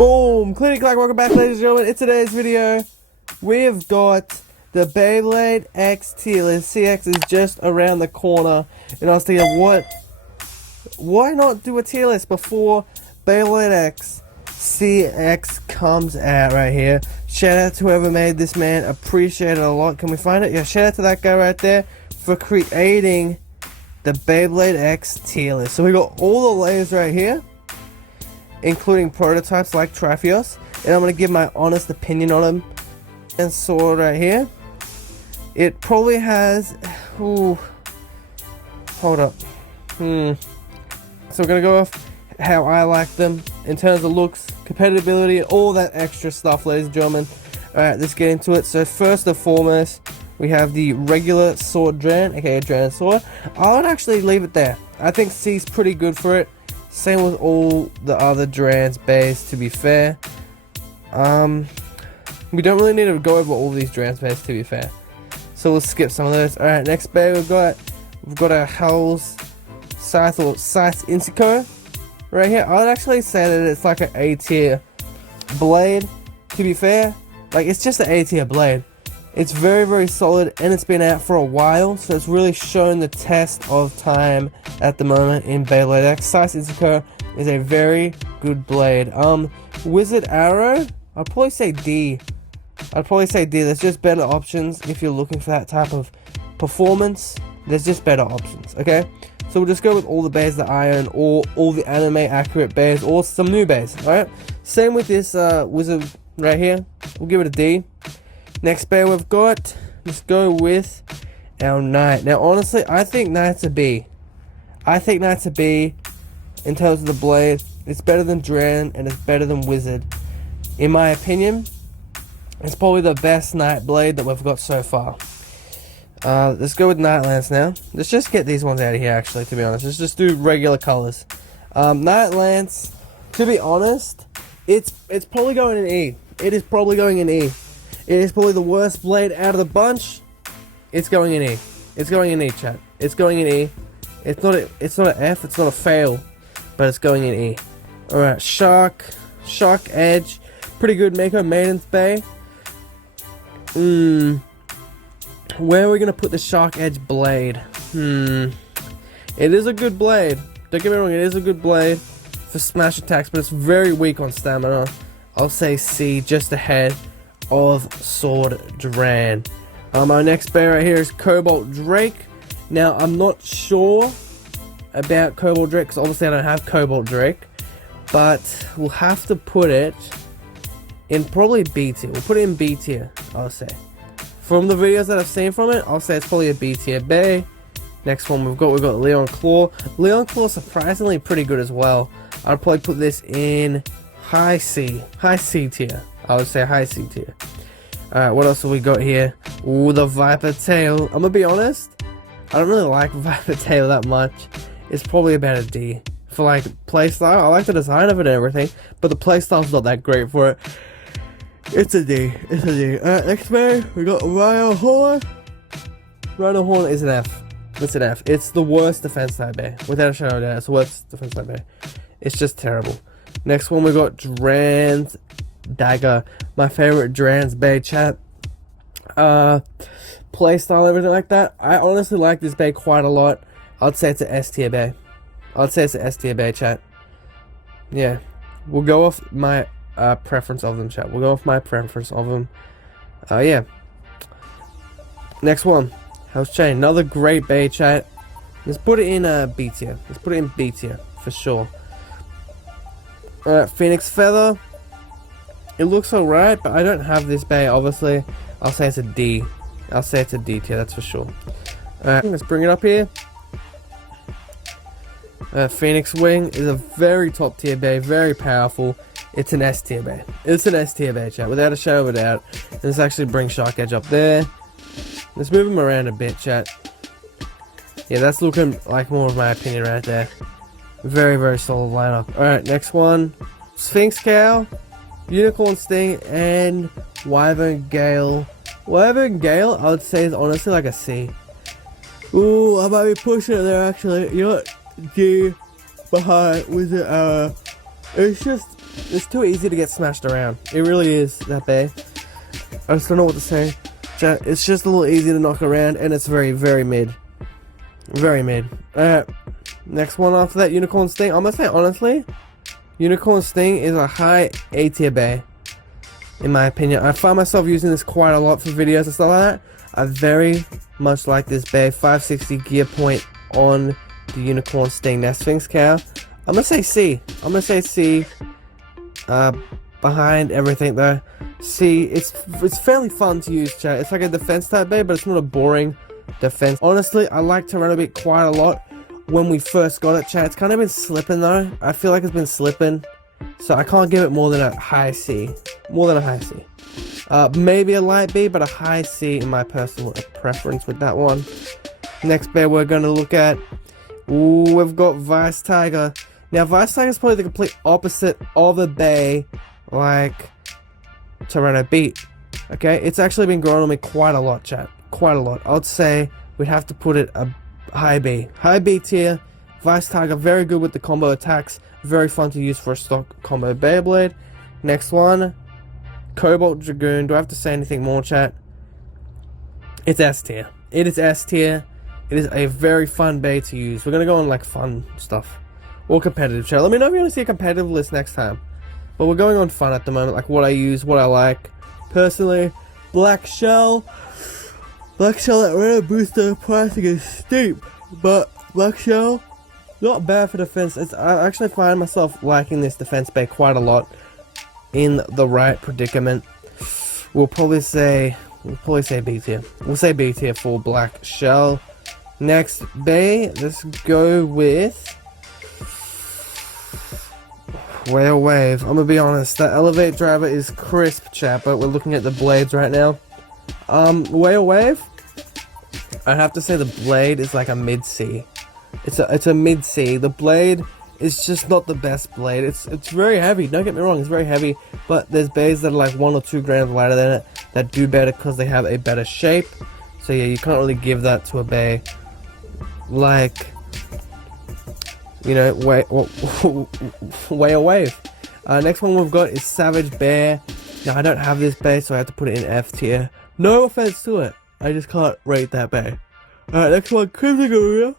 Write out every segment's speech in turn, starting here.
Boom! Clinic clack, welcome back, ladies and gentlemen. In today's video, we've got the Beyblade X tier list. CX is just around the corner, and I was thinking, why not do a tier list before Beyblade X CX comes out right here? Shout out to whoever made this, man. Appreciate it a lot. Can we find it? Yeah, shout out to that guy right there for creating the Beyblade X tier list. So we got all the layers right here, including prototypes like Trafios, and I'm going to give my honest opinion on them. And sword right here, it probably has, hold up, so we're going to go off how I like them in terms of looks, compatibility, and all that extra stuff, ladies and gentlemen. Alright, let's get into it. So first and foremost, we have the regular sword Dran, aka Dran sword. I would actually leave it there. I think C's pretty good for it. Same with all the other Drans bays, to be fair. We don't really need to go over all these Drans bays, to be fair. So we'll skip some of those. Alright, next bay we've got a Hell's Scythe or Scythe Insico right here. I would actually say that it's like an A tier blade, to be fair. Like, it's just an A tier blade. It's very, very solid, and it's been out for a while, so it's really shown the test of time at the moment in Beyblade X. Scythe Insico is a very good blade. Wizard Arrow, I'd probably say D. There's just better options if you're looking for that type of performance. There's just better options, okay? So we'll just go with all the bays that I own, or all the anime accurate bays, or some new bays, alright? Same with this wizard right here. We'll give it a D. Next bay we've got, let's go with our Knight. Now honestly, I think Knight's a B. In terms of the blade. It's better than Dran, and it's better than Wizard. In my opinion, it's probably the best Knight blade that we've got so far. Let's go with Knight Lance now. Let's just get these ones out of here, actually, to be honest. Let's just do regular colors. Knight Lance, to be honest, it's probably going in E. It is probably going in E. It is probably the worst blade out of the bunch. It's going in E. It's going in E, chat. It's going in E. It's not an F. It's not a fail, but it's going in E. All right, Shark Edge, pretty good. Mako Maiden's Bay. Where are we gonna put the Shark Edge blade? It is a good blade. Don't get me wrong. It is a good blade for smash attacks, but it's very weak on stamina. I'll say C, just ahead of Sword Dran. Our next bay right here is Cobalt Drake. Now I'm not sure about Cobalt Drake because obviously I don't have Cobalt Drake, but we'll have to put it in probably B tier. We'll put it in B tier, I'll say. From the videos that I've seen from it, I'll say it's probably a B tier bay. Next one we've got Leon Claw. Leon Claw surprisingly pretty good as well. I'd probably put this in high C tier. I would say high C tier. Alright, what else have we got here? Ooh, the Viper Tail. I'm gonna be honest, I don't really like Viper Tail that much. It's probably about a D. For like playstyle, I like the design of it and everything, but the playstyle's not that great for it. It's a D. Alright, next bay, we got Rhino Horn. Rhino Horn is an F. It's an F. It's the worst defense type bay. Without a shadow of a doubt, it's the worst defense type bay. It's just terrible. Next one we got Dran's Dagger, my favorite Dran's bay, chat. Playstyle, everything like that. I honestly like this bay quite a lot. I'd say it's an S tier bay. Chat. Yeah, we'll go off my preference of them, chat. Yeah. Next one, Hell's Chain, another great bay, chat. Let's put it in B tier. For sure. Alright, Phoenix Feather. It looks alright, but I don't have this bay, obviously. I'll say it's a D. tier, that's for sure. Alright, let's bring it up here. Phoenix Wing is a very top tier bay, very powerful. It's an S tier bay. Chat, without a shadow of a doubt. Let's actually bring Shark Edge up there. Let's move him around a bit, chat. Yeah, that's looking like more of my opinion right there. Very, very solid lineup. Alright, next one. Sphinx Cow, Unicorn Sting, and Wyvern Gale. Wyvern Gale, I would say, is honestly like a C. Ooh, I might be pushing it there, actually. You know what? D behind Wizard Arrow. It's just It's too easy to get smashed around. It really is, that bay. I just don't know what to say. It's just a little easy to knock around, and it's very, very mid. Very mid. Next one after that, Unicorn Sting. I'm gonna say honestly, Unicorn Sting is a high A tier bay, in my opinion. I find myself using this quite a lot for videos and stuff like that. I very much like this bay. 560 gear point on the Unicorn Sting. Now Sphinx Cow, I'm gonna say C. I'm gonna say C. Behind everything though, C. It's fairly fun to use, chat. It's like a defense type bay, but it's not a boring defense. Honestly, I like Tyrannobeat quite a lot. When we first got it, chat, it's kind of been slipping though. I feel like it's been slipping, so I can't give it more than a high C. More than a high C. Maybe a light B, but a high C in my personal preference with that one. Next bear we're going to look at, ooh, we've got Vice Tiger. Now Vice Tiger is probably the complete opposite of a bay like Tyrannobeat. Okay, it's actually been growing on me quite a lot, chat. Quite a lot. I'd say we'd have to put it a high B. High B tier. Vice Tiger, very good with the combo attacks. Very fun to use for a stock combo Beyblade. Next one, Cobalt Dragoon. Do I have to say anything more, chat? It's S tier. It is S tier. It is a very fun bay to use. We're going to go on like fun stuff. Or competitive, chat. Let me know if you want to see a competitive list next time. But we're going on fun at the moment, like what I use, what I like. Personally, Black Shell. Black Shell at rare booster pricing is steep, but Black Shell, not bad for defense. I actually find myself liking this defense bay quite a lot in the right predicament. We'll probably say B tier. We'll say B tier for Black Shell. Next bay, let's go with Whale Wave. I'm gonna be honest, that Elevate Driver is crisp, chat, but we're looking at the blades right now. Whale Wave, I'd have to say the blade is like a mid C. It's a mid C. The blade is just not the best blade. It's very heavy. Don't get me wrong, it's very heavy. But there's bays that are like 1 or 2 grams lighter than it that do better because they have a better shape. So yeah, you can't really give that to a bay like, you know, Whale Wave. Next one we've got is Savage Bear. Now I don't have this bay, so I have to put it in F tier. No offense to it, I just can't rate that bay. Alright, next one, Crimson Garuda.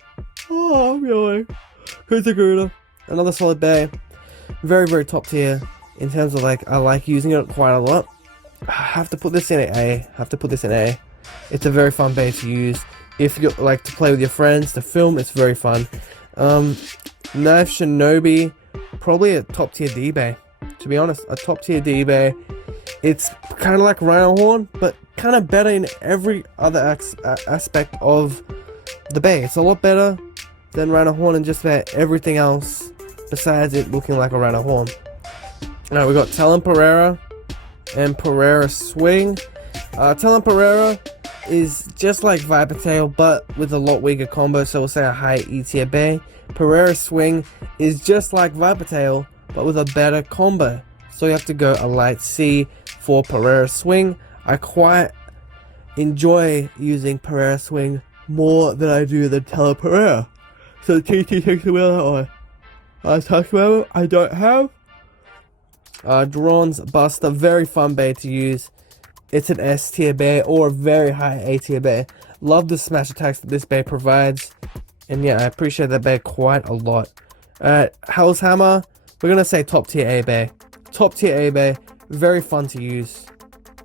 Oh, I'm going. Crimson Garuda, another solid bay. Very, very top tier in terms of like, I like using it quite a lot. I have to put this in A. It's a very fun bay to use. If you like to play with your friends, to film, it's very fun. Knife Shinobi, probably a top tier D bay. To be honest, a top tier D bay. It's kind of like Rhino Horn, but kind of better in every other aspect of the bay. It's a lot better than Rhino Horn and just about everything else besides it looking like a Rhino Horn. Now we got Talon Pereira and Pereira Swing. Talon Pereira is just like Viper Tail but with a lot weaker combo, so we'll say a high E tier bay. Pereira Swing is just like Viper Tail but with a better combo, so you have to go a light C for Pereira Swing. I quite enjoy using Pereira Swing more than I do the Talon Pereira, so TT takes the wheel that one. Touch Memo, I don't have. Drone's Buster, very fun bay to use. It's an S tier bay or a very high A tier bay. Love the smash attacks that this bay provides. And yeah, I appreciate that bay quite a lot. Hell's Hammer, we're going to say top tier A bay. Top tier A bay, very fun to use.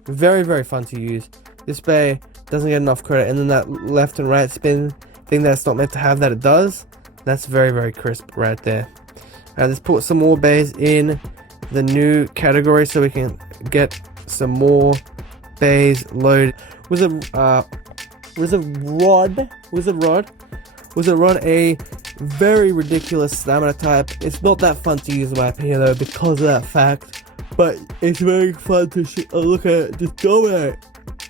Very, very fun to use. This bay doesn't get enough credit. And then that left and right spin thing that's not meant to have that it does. That's very, very crisp right there. Let's put some more bays in the new category so we can get some more bays loaded. Wizard Rod a very ridiculous stamina type. It's not that fun to use in my opinion though because of that fact, but it's very fun to look at it just dominate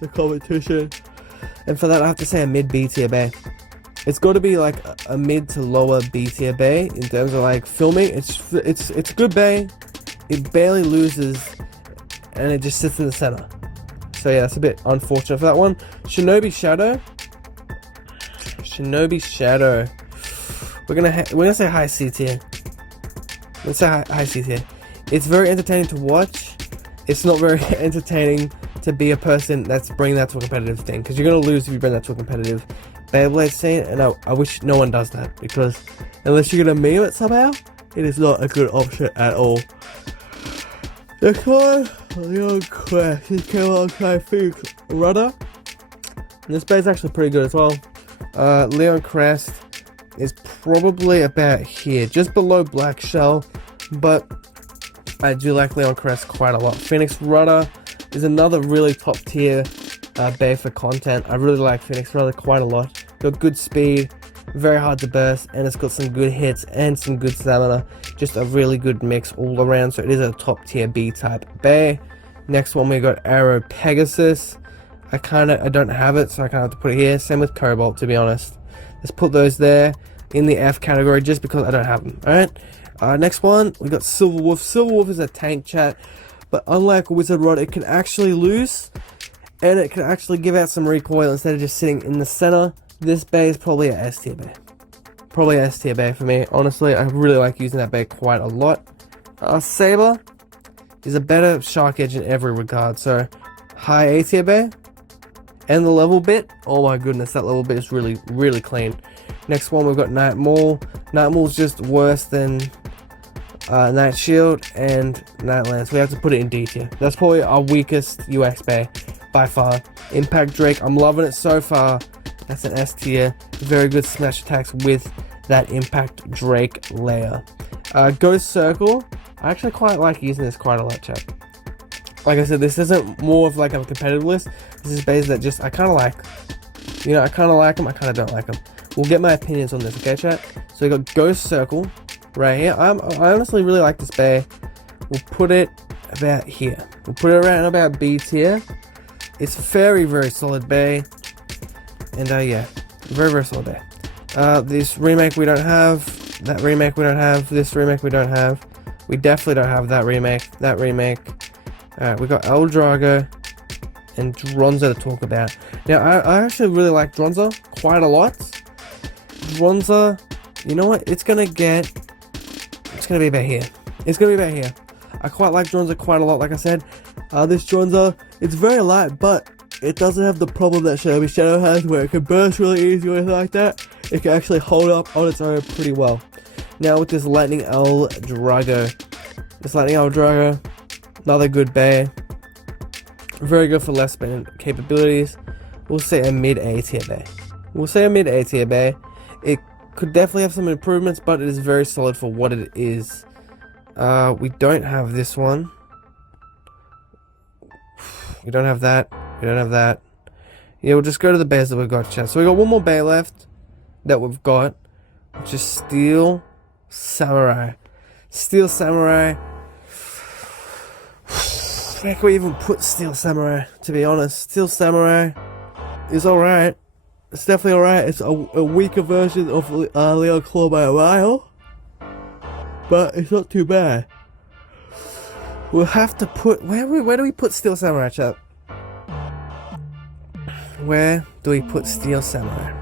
the competition. And for that I have to say a mid B tier bay. It's got to be like a mid to lower B tier bay in terms of like filming. It's a good bay. It barely loses and it just sits in the center. So yeah, it's a bit unfortunate for that one. Shinobi Shadow. We're gonna say high C tier. Let's say high C tier. It's very entertaining to watch. It's not very entertaining to be a person that's bringing that to a competitive thing, because you're going to lose if you bring that to a competitive Beyblade scene, and I wish no one does that, because unless you're going to meme it somehow, it is not a good option at all. Next one, Leon Crest. He came alongside Phoenix Runner. And this base is actually pretty good as well. Leon Crest is probably about here, just below Black Shell, but I do like Leon Crest quite a lot. Phoenix Rudder is another really top tier bay for content. I really like Phoenix Rudder quite a lot. Got good speed, very hard to burst, and it's got some good hits and some good stamina. Just a really good mix all around, so it is a top tier B type bay. Next one we got Arrow Pegasus. I don't have it, so I kind of have to put it here. Same with Cobalt, to be honest. Let's put those there in the F category just because I don't have them. Alright. Next one, we got Silver Wolf. Silver Wolf is a tank chat, but unlike Wizard Rod, it can actually loose, and it can actually give out some recoil instead of just sitting in the center. This bay is probably a S tier bay. Probably a S tier bay for me. Honestly, I really like using that bay quite a lot. Saber is a better shark edge in every regard, so high A tier bay. And the level bit, oh my goodness, that level bit is really, really clean. Next one, we've got Night Maul. Night Maul's just worse than Night Shield and Night Lance. We have to put it in D tier. That's probably our weakest UX bay by far. Impact Drake, I'm loving it so far. That's an S tier. Very good smash attacks with that Impact Drake layer. Ghost Circle, I actually quite like using this quite a lot, chat. Like I said, this isn't more of like a competitive list. This is bays that just I kind of like. You know, I kind of like them, I kind of don't like them. We'll get my opinions on this, okay, chat? So we got Ghost Circle right here. I honestly really like this bay. We'll put it about here. We'll put it around about B tier. It's very, very solid bay. And yeah, very, very solid bay. This remake we don't have. That remake we don't have. This remake we don't have. We definitely don't have that remake. That remake. Alright, we got El Drago and Dronza to talk about. Now, I actually really like Dronza quite a lot. Dronza, you know what? It's gonna be about here. It's gonna be about here. I quite like Dronza quite a lot, like I said. This Dronza, it's very light, but it doesn't have the problem that Shinobi Shadow has, where it can burst really easy or anything like that. It can actually hold up on its own pretty well. Now with this Lightning El Drago. Another good bay. Very good for less spin capabilities. We'll say a mid A tier bay. It could definitely have some improvements, but it is very solid for what it is. We don't have this one. We don't have that. Yeah, we'll just go to the bays that we've got, chat. So we got one more bay left that we've got, which is Steel Samurai. Steel Samurai. Where can we even put Steel Samurai, to be honest? Steel Samurai is alright. It's definitely alright. It's a weaker version of Leon Claw by a mile, but it's not too bad. We'll have to put... Where do we put Steel Samurai, chat? Where do we put Steel Samurai?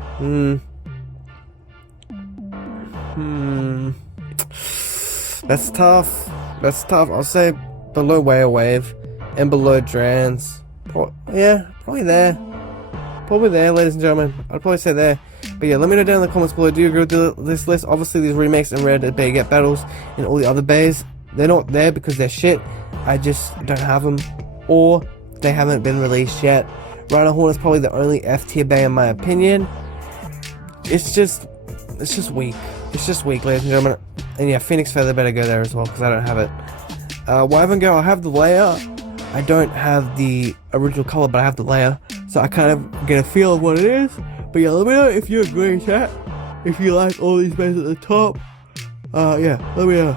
That's tough. I'll say below Wave and below Drans. Yeah, probably there. Ladies and gentlemen. I'd probably say there. But yeah, let me know down in the comments below. Do you agree with this list? Obviously, these remakes and Rare Dead Bay Get Battles and all the other bays, they're not there because they're shit. I just don't have them, or they haven't been released yet. Rhino Horn is probably the only F tier bay in my opinion. It's just weak. It's just weak, ladies and gentlemen. And yeah, Phoenix Feather better go there as well because I don't have it. Wyvern Girl, I have the layer. I don't have the original color, but I have the layer, so I kind of get a feel of what it is. But yeah, let me know if you agree, chat. If you like all these bays at the top, yeah, let me know.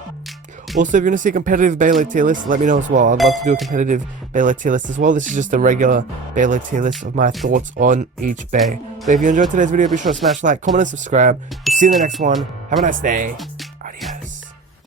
Also, if you want to see a competitive Beyblade tier list, let me know as well. I'd love to do a competitive Beyblade tier list as well. This is just a regular Beyblade tier list of my thoughts on each bay. So if you enjoyed today's video, be sure to smash like, comment, and subscribe. We'll see you in the next one. Have a nice day.